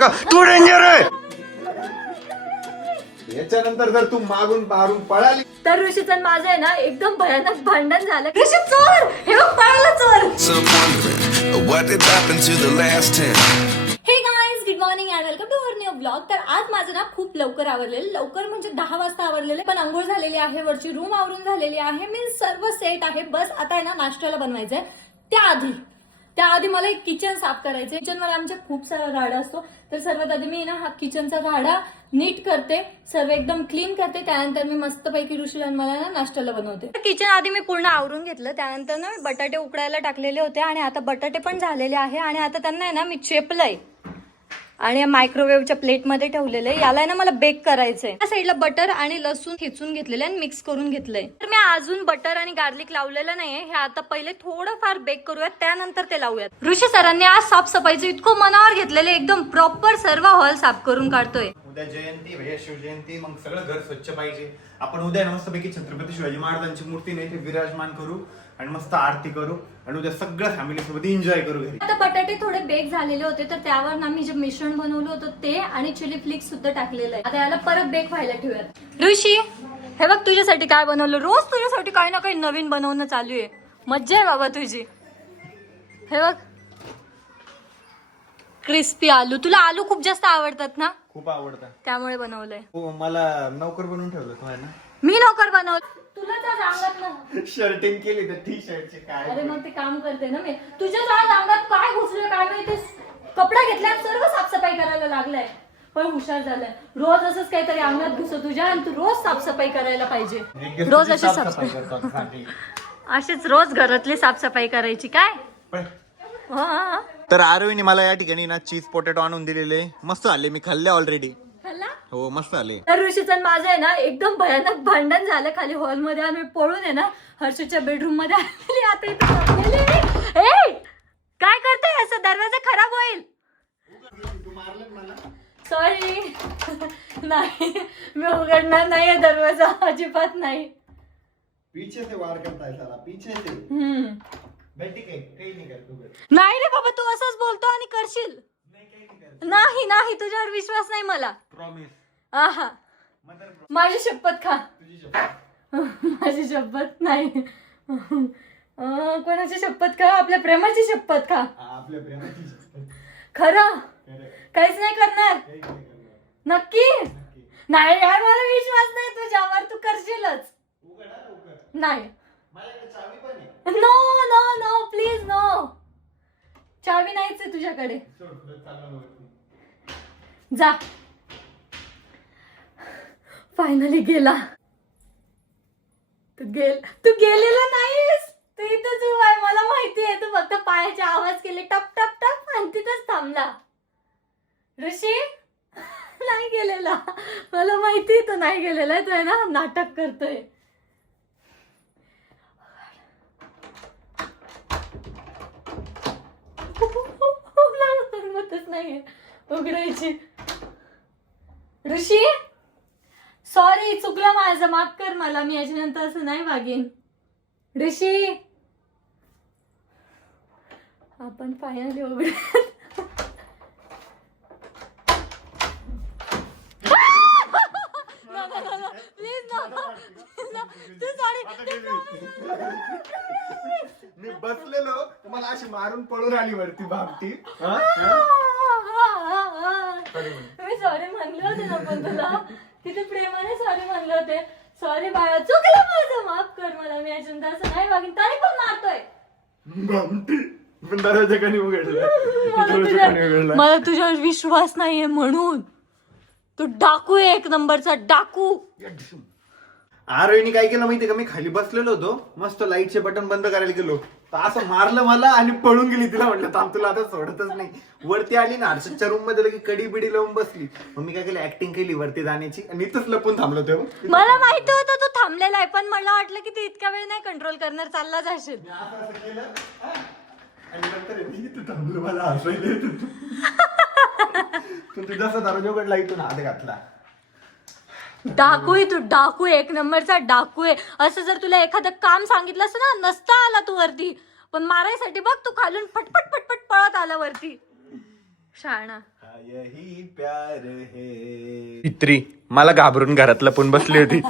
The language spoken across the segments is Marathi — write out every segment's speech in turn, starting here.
तू डेंजर आहे. याच्यानंतर जर तू मागून मारून पळाली तर ऋषीचं माझं आहे ना एकदम भयानक भांडण झालं. ऋषी चोर, हे बघ पळाला चोर. Some wondering what did happen to the last 10. हे guys, good morning and welcome to our new blog. तर आज माझं ना खूप लवकर आवरलेलं, लवकर म्हणजे 10 वाजता आवरलेले, पण अंघोळ झालेली आहे, वरची रूम आवरून झालेली आहे, मी सर्व सेट आहे. बस आता आहे ना नाश्त्याला बनवायचंय. त्याआधी मला एक किचन साफ करायचंय. किचनवर आमच्या खूप सारा राडा असतो, तर सर्वात आधी मी ना हा किचनचा राडा नीट करते, सर्व एकदम क्लीन करते. त्यानंतर मी मस्तपैकी ऋषी आणि मला ना नाश्त्याला बनवते. किचन आधी मी पूर्ण आवरून घेतलं. त्यानंतर ना मी बटाटे उकडायला टाकलेले होते आणि आता बटाटे पण झालेले आहे आणि आता त्यांना आहे ना मी चेपलंय आणि मायक्रोवेव्हच्या प्लेटमध्ये ठेवलेलं आहे. याला ना मला बेक करायचंय. त्या साईडला बटर आणि लसूण खिचून घेतलेलं आणि मिक्स करून घेतलंय. तर मी अजून बटर आणि गार्लिक लावलेलं नाहीये. हे आता पहिले थोडंफार बेक करूयात, त्यानंतर ते लावूयात. ऋषी सरांनी आज साफसफाईचं इतकं मनावर घेतलेलं, एकदम प्रॉपर सर्व हॉल साफ करून काढतोय. उद्या जयंती म्हणजे शिवजयंती, मग सगळं घर स्वच्छ पाहिजे. आपण उद्या मस्तपैकी छत्रपती शिवाजी महाराजांची मूर्ती नाही ते विराजमान करू आणि मस्त आरती करू आणि उद्या सगळ्या फॅमिली सोबत एन्जॉय करू घरी. आता बटाटे थोडे बेक झालेले होते, तर त्यावर ना मी जे मिश्रण बनवलं होतं ते आणि चिली फ्लेक्स सुद्धा टाकलेलं आहे. आता याला परत बेक व्हायला ठेवूयात. ऋषी, हे बघ तुझ्यासाठी काय बनवलं. रोज तुझ्यासाठी काही ना काही नवीन बनवणं चालू आहे. मज्जा आहे बाबा तुझी. हे बघ, क्रिस्पी आलू. तुला आलू खूप जास्त आवडतात ना? खूप आवडतं, त्यामुळे बनवलंय. हो. मला नोकर बनवून ठेवलं तू आहे ना. मी नोकर बनवलं. तुला तर अंगात ना शर्टिंग केली तर टी शर्टचे काय. अरे मग ते काम करते ना मी. तुझ्या आज अंगात काय घुसलं काय माहिती. कपडा घेतला सर्व साफसफाई करायला लागलाय. पण हुशार झालाय. रोज असंच काहीतरी अंगात घुसत तुझ्या आणि तू रोज साफसफाई करायला पाहिजे. रोज अशी साफसफाई अशीच रोज घरातली साफसफाई करायची काय. हा. तर आरवीने मला या ठिकाणी ना चीज पोटॅटो आणून दिलेले, मस्त आले. मी खाल्ले ऑलरेडी. खाल्ला? हो, मस्त आले. तर ऋषीचं माझं आहे ना एकदम भयानक भांडण झालं खाली हॉलमध्ये आणि मी पळून आहे ना हर्षूच्या बेडरूम मध्ये आलेली. आता इथे काय करते असं, दरवाजा खराब होईल. सॉरी. नाही, मी उघडणार नाहीये दरवाजा, अजिबात नाही. पीछे से वार करता है साला, पीछे से. ठीक आहे, काही नाही करत तू. नाही रे बाबा, तू असंच बोलतो आणि करशील. नाही नाही, तुझ्यावर विश्वास नाही मला. प्रॉमिस. आहा, माझी शपथ खा. माझी शपथ नाही. कोणाची शपथ खा? आपल्या प्रेमाची शपथ खा. आपल्या प्रेमाची शपथ. खरं काहीच नाही करणार. नक्की नाही यार, मला विश्वास नाही तुझ्यावर. तू करशीलच. नाही. No no no, please no. चावी नाहीच आहे तुझ्याकडे. जा. फायनली गेला. तू गेलेला नाहीस. तू इथंच उभा आहे, मला माहिती आहे. तू फक्त पायाचे आवाज केले टप टप टप आणि तिथंच थांबला. ऋषी नाही गेलेला, मला माहिती. तो नाही गेलेला आहे. तो आहे ना नाटक करतोय. हिम्मतच नाहीये उघडायची. ऋषी, सॉरी, चुकलं माझं, माफ कर मला. मी याच्यानंतर असं नाही वागेन. ऋषी, आपण फायनली उघड. Please Tu sorry. मी बसलेलो, मला अशी मारून पळून आली वरती भामटी. मी सॉरी म्हणले होते ना, पण तुला किती प्रेमाने सॉरी म्हणले होते. सॉरी बाळा, चुकलं माझं, माफ कर मला. मी याच्यानंतर असं नाही वागेन. तरी पण मारतोय. भामटी पण दरवाजा कधी उघडला. मला तुझ्यावर विश्वास नाहीये म्हणून. तू डाकू आहे, एक नंबरचा डाकू. आरवीने काय केलं माहितीये का, मी खाली बसलेलो होतो, मस्त लाईटचे बटन बंद करायला गेलो तर असं मारलं मला आणि पळून गेली. तिला म्हटलं थांब, तुला आता सोडतच नाही. वरती आली ना, हर्षदच्या रूम मध्ये लगे कडी बिडी लावून बसली. मग मी काय केलं, ऍक्टिंग केली वरती जाण्याची आणि इथंच लपून थांबलो तेव्हा. मला माहिती होतं तू थांबलेला आहे, पण मला वाटलं की तू इतका वेळ नाही कंट्रोल करणार, चालला जाशील. आणि नंतर मी इथं थांबलो, मला हसायला येत होतं. तू जसा दरवाजा उघडला इथून हात घातला. डाकू आहे तू, डाकू आहे, एक नंबरचा डाकू आहे. असं जर तुला एखादं काम सांगितलं असं ना, नसता आला तू वरती. पण मारायसाठी बघ, तू खालून फटफट फटफट पळत आला वरती. शाणा. यही प्यार है. चित्री मला घाबरून घरात लपून बसली होती.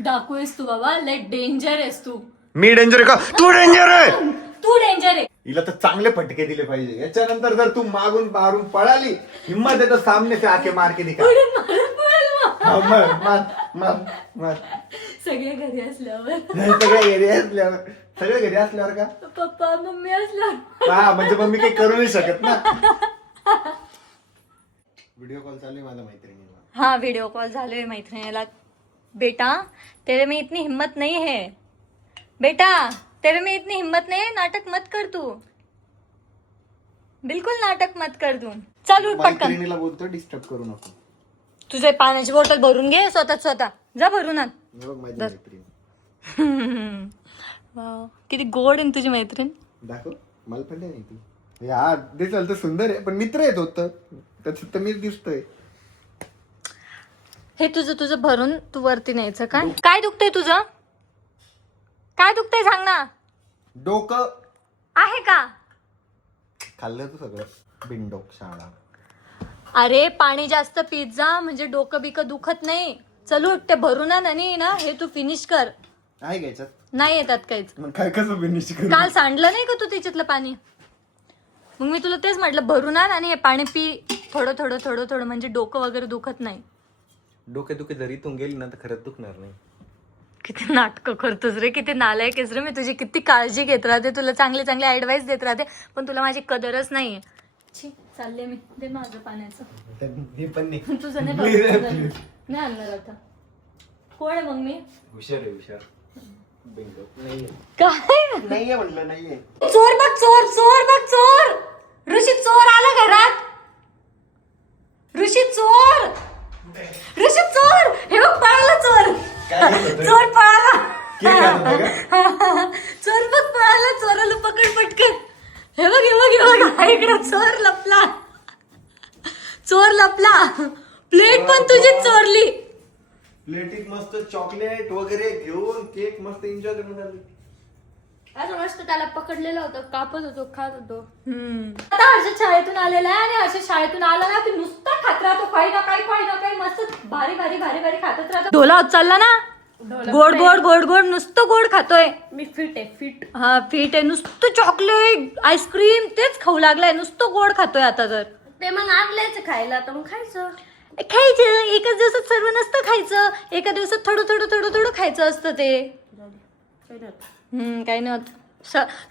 डाकू आहेस तू बाबा, लय डेंजर आहेस तू. मी डेंजर आहे का? तू डेंजर आहे. तू डेंजर आहे. हिला तर चांगले फटके दिले पाहिजे. याच्यानंतर जर तू मागून मारून पळाली, हिम्मत आहे तर सामने से आके मार के दिखा. उडून मारून पळेल मग. हा, मार मार मार मार. सगळे घरी असल्यावर, सगळे घरी असल्यावर का? पप्पा मम्मी असल्यावर. हा म्हणजे मग मी काही करू नाही शकत ना. व्हिडिओ कॉल चालू आहे माझ्या मैत्रिणीला. हाँ वीडियो कॉल झालोय मैत्रिणीला. बेटा तेरे में इतनी हिम्मत नहीं है, बेटा तेरे में इतनी हिम्मत नहीं है, नाटक मत कर तू, बिल्कुल नाटक मत कर तू. चल उठ पटकन. मैत्रिणीला बोलतो डिस्टर्ब करू नको. तुझे पाण्याची बॉटल भरून घे स्वतः जा भरून आण. हे बघ माझी मैत्रीण. वाव, किती गोड आहे ना तुझी मैत्रीण. दाखव मला पण नाही तू. हा दिसल तर सुंदर आहे पण मित्र येत होत त्याच्यात तर मीच दिसतोय. हे तुझं भरून तू वरती न्यायचं का? काय दुखतंय तुझं? काय दुखतंय सांग ना. डोकं आहे का? खाल्लं तू सगळं बिनडोक शाळा. अरे पाणी जास्त पीत जा म्हणजे डोकं बिकं दुखत नाही. चल उठ, ते भरून आण आणि ना हे तू फिनिश कर. आहे घ्यायच्यात नाही येतात काहीच. मग काय कसं फिनिश करू? काल सांडलं नाही का तू त्याच्यातलं पाणी? मग मी तुला तेच म्हटलं भरून आण आणि हे पाणी पी थोडं थोडं थोडं थोडं, म्हणजे डोकं वगैरे दुखत नाही. डोके दुखे जरी तू गेली ना तर खरंच दुखणार नाही. किती नाटकं करतोस रे, किती नालायक आहेस रे. मी तुझी किती काळजी घेत राहते, तुला चांगले चांगले ऍडवाइस देत राहते, पण तुला माझी कदरच नाहीये. छी चालले मी. दे माझं पाण्याचं. मी पण नाही. तुझं नाही बघ, नाही आणणार आता. कोण आहे मग मी? हुशार आहे हुशार. बिनडोक नाहीये. काय नाहीये म्हटलं नाहीये. चोर बघ चोर, चोर बघ चोर. ऋषी चोर आला घरात. ऋषी चोर, ऋषी चोर. हे बघ पळाला चोर. चोर पळाला. चोर बघ पळाला. चोराला पकड पटकन. हे बघ हे बघ हे बघ, इकडे चोर लपला. चोर लपला. प्लेट पण तुझी चोरली. प्लेटीत मस्त चॉकलेट वगैरे घेऊन केक मस्त एन्जॉय करून आली. असं मस्त त्याला पकडलेलं होतं, कापत होतो, खात होतो. आता हर्षद शाळेतून आलेला आहे आणि हर्षद शाळेतून आला ना की नुसता खात राहतो. काही ना काही मस्त भारी भारी भारी भारी खातच राहतो. ढोला चालला ना, गोड गोड गोड गोड नुसतं गोड खातोय. मी फिट आहे, फिट. हा फिट आहे. नुसतं चॉकलेट आईस्क्रीम तेच खाऊ लागलाय. नुसतं गोड खातोय आता. तर ते मग आणलायचं खायला तर मग खायचं. एकाच दिवसात सर्व नसतं खायचं. एका दिवसात थोडं थोडं थोडं थोडं खायचं असतं ते. काही नाही होत.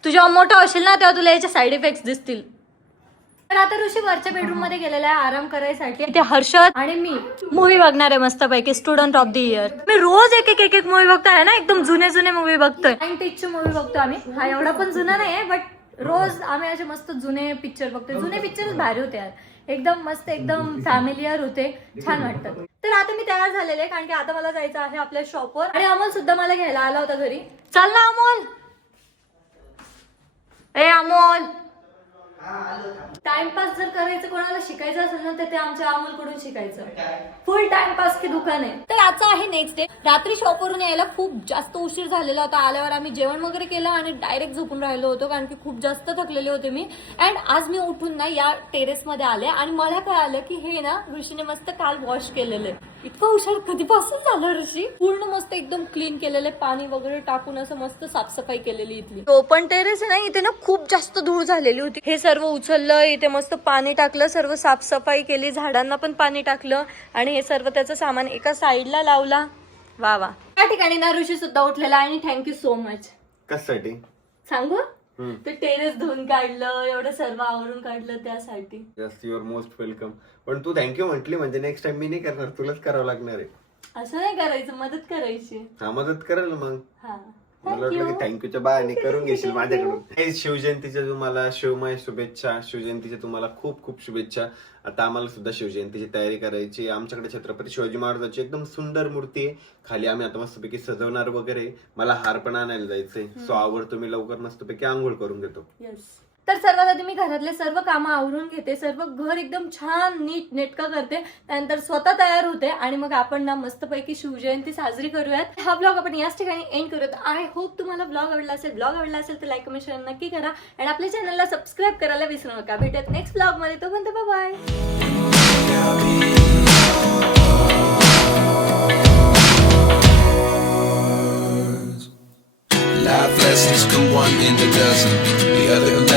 तू जेव्हा मोठा होशील ना तेव्हा तुला याचे साईड इफेक्ट दिसतील. तर आता ऋषी वरच्या बेडरूम मध्ये गेलेला आहे आराम करायसाठी. ते हर्षद आणि मी मूवी बघणार आहे मस्तपैकी, स्टुडंट ऑफ द इयर. मी रोज एक एक एक मूवी बघतोय ना, एकदम जुने मूवी बघतोय. 90s मूवी बघतो आम्ही. हा एवढा पण जुना नाही आहे, बट रोज आम्ही असे मस्त जुने पिक्चर बघतोय. जुने पिक्चरच भारी होते यार, एकदम मस्त, एकदम फॅमिलियर होते, छान वाटतं. तर आता मी तयार झालेले कारण की आता मला जायचं आहे आपल्या शॉपवर. आणि अमोल सुद्धा मला घ्यायला आला होता घरी. चल ना अमोल. ए अमोल, टाइमपास जर करायचं कोणाला शिकायचं असेल ना तर ते आमच्या अमोल कडून शिकायचं. फुल टाइमपास की दुकान आहे. तर आजचा आहे नेक्स्ट डे. रात्री शॉपवरून यायला खूप जास्त उशीर झालेला होता. आल्यावर आम्ही जेवण वगैरे केलं आणि डायरेक्ट झोपून राहिलो होतो कारण की खूप जास्त थकलेले होते मी. अँड आज मी उठून ना या टेरेस मध्ये आले आणि मला कळालं की हे ना ऋषीने मस्त काल वॉश केलेलं आहे. इतकं हुशार कधीपासून झालं ऋषी. पूर्ण मस्त एकदम क्लीन केलेलं, पाणी वगैरे टाकून असं मस्त साफसफाई केलेली इथली. ओपन टेरेस आहे ना, इथे ना खूप जास्त धूळ झालेली होती. हे सर्व उचललं, इथे मस्त पाणी टाकलं, सर्व साफसफाई केली, झाडांना पण पाणी टाकलं आणि हे सर्व त्याचं सामान एका साईडला लावला. वा वा. त्या ठिकाणी ना ऋषी सुद्धा उठलेला आणि थँक्यू सो मच. कशासाठी सांगू? ते टेरेस धुवून काढलं, एवढं सर्व आवरून काढलं त्यासाठी. Yes, you are most welcome. पण तू थँक्यू म्हटली म्हणजे नेक्स्ट टाइम मी नाही करणार, तुलाच करावं लागणार आहे. असं नाही करायचं, मदत करायची. हा मदत करेल मग. हा मला वाटलं की थँक्यूच्या बायाने करून घेशील माझ्याकडून. शिवजयंतीच्या तुम्हाला शिवमय शुभेच्छा. शिवजयंतीच्या तुम्हाला खूप खूप शुभेच्छा. आता आम्हाला सुद्धा शिवजयंतीची तयारी करायची. आमच्याकडे छत्रपती शिवाजी महाराजांची एकदम सुंदर मूर्ती आहे खाली. आम्ही आता मस्तपैकी सजवणार वगैरे. मला हार पण आणायला जायचंय. सो आवर तुम्ही लवकर मस्तपैकी आंघोळ करून घेतो. तर सर्वात आधी मी घरातले सर्व कामं आवरून घेते, सर्व घर एकदम छान नीट नेटकं करते, त्यानंतर स्वतः तयार होते आणि मग आपण ना मस्तपैकी शिवजयंती साजरी करूयात. हा ब्लॉग आपण याच ठिकाणी एंड करूयात. आय होप तुम्हाला ब्लॉग आवडला असेल. ब्लॉग आवडला असेल तर लाईक कमेंट शेअर नक्की करा आणि आपल्या चॅनलला सबस्क्राईब करायला विसरू नका. भेटूयात नेक्स्ट ब्लॉग मध्ये. तोपर्यंत bye. Life lessons come one in a dozen. The other 11